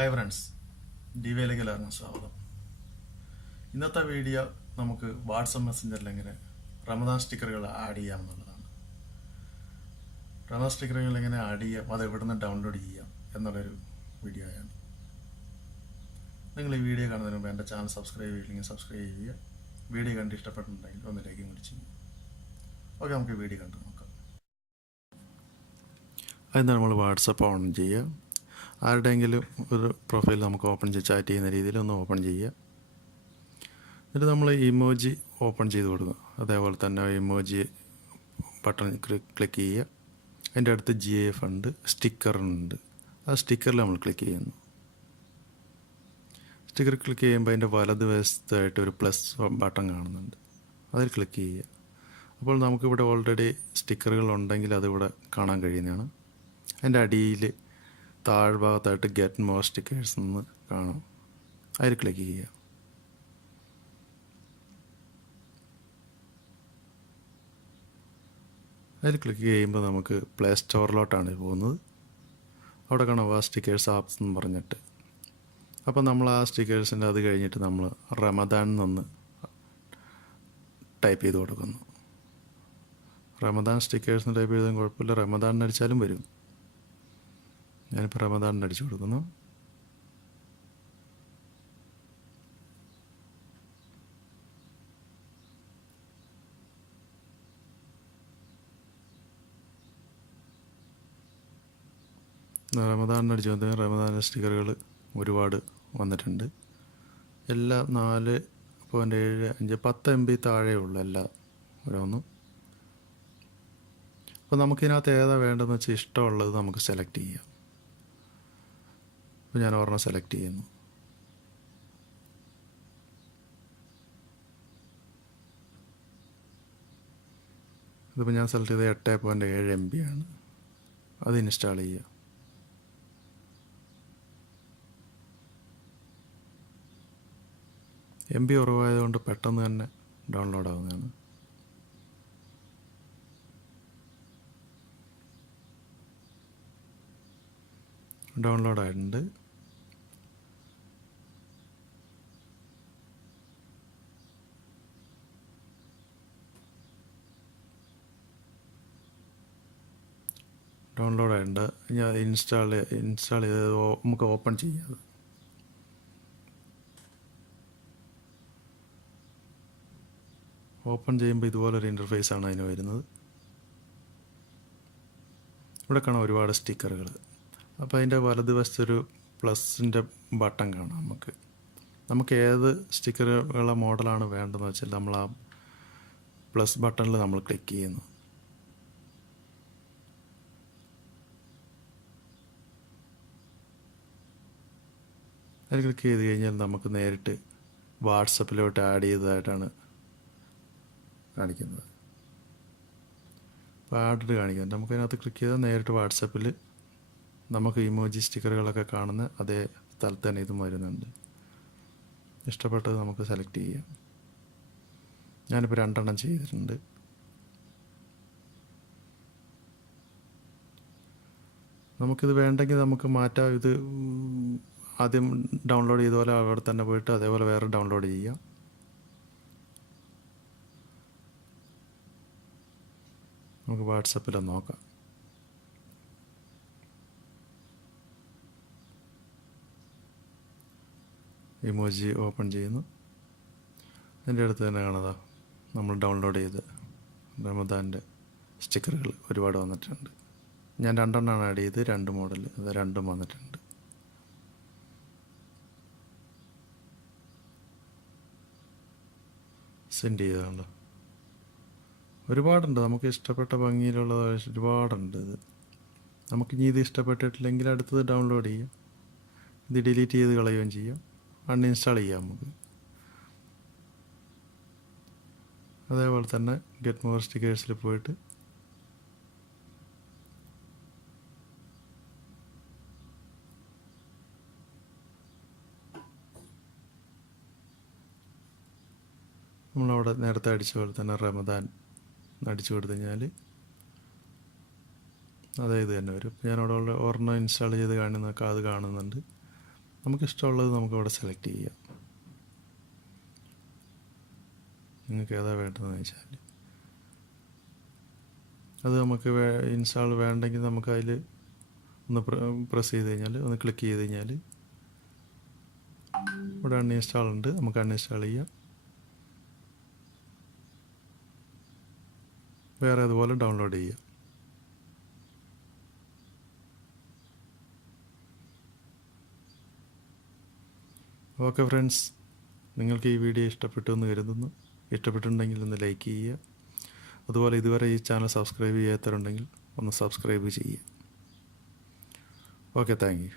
Hi friends, ഡിവയിലേക്ക് എല്ലാവർക്കും സ്വാഗതം. ഇന്നത്തെ വീഡിയോ നമുക്ക് വാട്സപ്പ് മെസ്സഞ്ചറിൽ എങ്ങനെ റമദാൻ സ്റ്റിക്കറുകൾ ആഡ് ചെയ്യാം എന്നുള്ളതാണ്. റമദാൻ സ്റ്റിക്കറുകൾ എങ്ങനെ ആഡ് ചെയ്യാം, അത് എവിടെ നിന്ന് ഡൗൺലോഡ് ചെയ്യാം എന്നുള്ളൊരു വീഡിയോ ആണ്. നിങ്ങൾ ഈ വീഡിയോ കാണുന്നതിന് മുമ്പ് എൻ്റെ ചാനൽ സബ്സ്ക്രൈബ് ചെയ്തില്ലെങ്കിൽ സബ്സ്ക്രൈബ് ചെയ്യുക. വീഡിയോ കണ്ട് ഇഷ്ടപ്പെട്ടിട്ടുണ്ടെങ്കിൽ ഒന്ന് ലൈക്കും കൂടി ചെയ്യും. ഓക്കെ, നമുക്ക് വീഡിയോ കണ്ടു നോക്കാം. അതിന് നമ്മൾ വാട്സപ്പ് ഓൺ ചെയ്യുക. ആരുടെയെങ്കിലും ഒരു പ്രൊഫൈൽ നമുക്ക് ഓപ്പൺ ചെയ്ത് ചാറ്റ് ചെയ്യുന്ന രീതിയിൽ ഒന്ന് ഓപ്പൺ ചെയ്യുക. എന്നിട്ട് നമ്മൾ ഇമോജി ഓപ്പൺ ചെയ്ത് കൊടുക്കുക. അതേപോലെ തന്നെ ഇമോജി ബട്ടൺ ക്ലിക്ക് ചെയ്യുക. അതിൻ്റെ അടുത്ത് GIF ഉണ്ട്, സ്റ്റിക്കറുണ്ട്. ആ സ്റ്റിക്കറിൽ നമ്മൾ ക്ലിക്ക് ചെയ്യുന്നു. സ്റ്റിക്കർ ക്ലിക്ക് ചെയ്യുമ്പോൾ അതിൻ്റെ വലതുവശത്തായിട്ട് ഒരു പ്ലസ് ബട്ടൺ കാണുന്നുണ്ട്, അതിൽ ക്ലിക്ക് ചെയ്യുക. അപ്പോൾ നമുക്കിവിടെ ഓൾറെഡി സ്റ്റിക്കറുകൾ ഉണ്ടെങ്കിൽ അതിവിടെ കാണാൻ കഴിയുന്നതാണ്. അതിൻ്റെ അടിയിൽ താഴ്ഭാഗത്തായിട്ട് ഗെറ്റ് മോർ സ്റ്റിക്കേഴ്സ് എന്ന് കാണാം, അതിൽ ക്ലിക്ക് ചെയ്യുക. അതിൽ ക്ലിക്ക് ചെയ്യുമ്പോൾ നമുക്ക് പ്ലേ സ്റ്റോറിലോട്ടാണ് പോകുന്നത്. അവിടെ കാണാം സ്റ്റിക്കേഴ്സ് ആപ്സ് എന്ന് പറഞ്ഞിട്ട്. അപ്പോൾ നമ്മൾ ആ സ്റ്റിക്കേഴ്സിൻ്റെ അത് കഴിഞ്ഞിട്ട് നമ്മൾ റമദാൻ എന്നൊന്ന് ടൈപ്പ് ചെയ്ത് കൊടുക്കുന്നു. റമദാൻ സ്റ്റിക്കേഴ്സിന് ടൈപ്പ് ചെയ്താൽ കുഴപ്പമില്ല, റമദാൻ അടിച്ചാലും വരും. ഞാനിപ്പോൾ റമദാൻ അടിച്ചു കൊടുക്കുന്നു. റമദാൻ അടിച്ചു വന്നാൽ റമദാൻ സ്റ്റിക്കറുകൾ ഒരുപാട് വന്നിട്ടുണ്ട്. എല്ലാ 4.75 10 MB താഴെയുള്ള എല്ലാ ഓരോന്നും. അപ്പോൾ നമുക്കിതിനകത്ത് ഏതാ വേണ്ടതെന്ന് വെച്ചാൽ ഇഷ്ടമുള്ളത് നമുക്ക് സെലക്ട് ചെയ്യാം. അപ്പോൾ ഞാൻ ഒരെണ്ണം സെലക്ട് ചെയ്യുന്നു. ഇതിപ്പോൾ ഞാൻ സെലക്ട് ചെയ്ത് 8.7 MB ആണ്. അത് ഇൻസ്റ്റാൾ ചെയ്യുക. MB കുറവായതുകൊണ്ട് പെട്ടെന്ന് തന്നെ ഡൗൺലോഡ് ആവുന്നതാണ്. ഡൗൺലോഡ് ആയിട്ടുണ്ട്. ഡൗൺലോഡ് ആയിട്ടുണ്ട്. ഞാൻ ഇൻസ്റ്റാൾ ചെയ്ത് നമുക്ക് ഓപ്പൺ ചെയ്യാം. ഓപ്പൺ ചെയ്യുമ്പോൾ ഇതുപോലൊരു ഇൻ്റർഫേസാണ് അതിന് വരുന്നത്. ഇവിടെ കാണാം ഒരുപാട് സ്റ്റിക്കറുകൾ. അപ്പോൾ അതിൻ്റെ വലതുവശത്തൊരു പ്ലസിൻ്റെ ബട്ടൺ കാണാം. നമുക്ക് ഏത് സ്റ്റിക്കറുകളുടെ മോഡലാണ് വേണ്ടതെന്ന് വെച്ചാൽ നമ്മൾ ആ പ്ലസ് ബട്ടണിൽ നമ്മൾ ക്ലിക്ക് ചെയ്യുന്നു. അതിൽ ക്ലിക്ക് ചെയ്ത് കഴിഞ്ഞാൽ നമുക്ക് നേരിട്ട് വാട്സപ്പിലോട്ട് ആഡ് ചെയ്തതായിട്ടാണ് കാണിക്കുന്നത്. അപ്പോൾ ആഡ് കാണിക്കുന്നത് നമുക്കതിനകത്ത് ക്ലിക്ക് ചെയ്താൽ നേരിട്ട് വാട്സപ്പിൽ നമുക്ക് ഇമോജി സ്റ്റിക്കറുകളൊക്കെ കാണുന്ന അതേ സ്ഥലത്ത് തന്നെ ഇതും വരുന്നുണ്ട്. ഇഷ്ടപ്പെട്ടത് നമുക്ക് സെലക്ട് ചെയ്യാം. ഞാനിപ്പോൾ 2 എണ്ണം ചെയ്തിട്ടുണ്ട്. നമുക്കിത് വേണ്ടെങ്കിൽ നമുക്ക് മാറ്റാം. ഇത് ആദ്യം ഡൗൺലോഡ് ചെയ്ത പോലെ അവിടെ തന്നെ പോയിട്ട് അതേപോലെ വേറെ ഡൗൺലോഡ് ചെയ്യാം. നമുക്ക് വാട്സപ്പിലൊന്ന് നോക്കാം. ഇമോജി ഓപ്പൺ ചെയ്യുന്നു. അതിൻ്റെ അടുത്ത് തന്നെ കാണുക നമ്മൾ ഡൗൺലോഡ് ചെയ്ത് റമദാൻ്റെ സ്റ്റിക്കറുകൾ ഒരുപാട് വന്നിട്ടുണ്ട്. ഞാൻ 2 എണ്ണമാണ് ആഡ് ചെയ്ത് 2 മോഡൽ, അത് 2ഉം വന്നിട്ടുണ്ട്. സെൻഡ് ചെയ്തതാണല്ലോ. ഒരുപാടുണ്ട്, നമുക്ക് ഇഷ്ടപ്പെട്ട ഭംഗിയിലുള്ളത് ഒരുപാടുണ്ട്. നമുക്കിനി ഇത് ഇഷ്ടപ്പെട്ടിട്ടില്ലെങ്കിൽ അടുത്തത് ഡൗൺലോഡ് ചെയ്യാം. ഇത് ഡിലീറ്റ് ചെയ്ത് കളയുകയും ചെയ്യാം, അൺഇൻസ്റ്റാൾ ചെയ്യാം നമുക്ക്. അതേപോലെ തന്നെ ഗെറ്റ് മോർ സ്റ്റിക്കേഴ്സിൽ പോയിട്ട് നമ്മളവിടെ നേരത്തെ അടിച്ച പോലെ തന്നെ റമദാൻ അടിച്ചു കൊടുത്തു കഴിഞ്ഞാൽ അതായത് തന്നെ വരും. ഞാനവിടെ ഒരെണ്ണം ഇൻസ്റ്റാൾ ചെയ്ത് അത് കാണുന്നുണ്ട്. നമുക്കിഷ്ടമുള്ളത് നമുക്കിവിടെ സെലക്ട് ചെയ്യാം. നിങ്ങൾക്ക് ഏതാ വേണ്ടതെന്ന് വെച്ചാൽ അത് നമുക്ക് ഇൻസ്റ്റാൾ വേണ്ടെങ്കിൽ നമുക്ക് അതിൽ ഒന്ന് പ്രസ് ചെയ്ത് കഴിഞ്ഞാൽ, ഒന്ന് ക്ലിക്ക് ചെയ്ത് കഴിഞ്ഞാൽ ഇവിടെ അൺഇൻസ്റ്റാൾ ഉണ്ട്, നമുക്ക് അൺഇൻസ്റ്റാൾ ചെയ്യാം. വേറെ അതുപോലെ ഡൗൺലോഡ് ചെയ്യാം. ഓക്കെ ഫ്രണ്ട്സ്, നിങ്ങൾക്ക് ഈ വീഡിയോ ഇഷ്ടപ്പെട്ടു എന്ന് കരുതുന്നു. ഇഷ്ടപ്പെട്ടിട്ടുണ്ടെങ്കിൽ ഒന്ന് ലൈക്ക് ചെയ്യുക. അതുപോലെ ഇതുവരെ ഈ ചാനൽ സബ്സ്ക്രൈബ് ചെയ്യാത്തവരുണ്ടെങ്കിൽ ഒന്ന് സബ്സ്ക്രൈബ് ചെയ്യുക. Okay, thank you.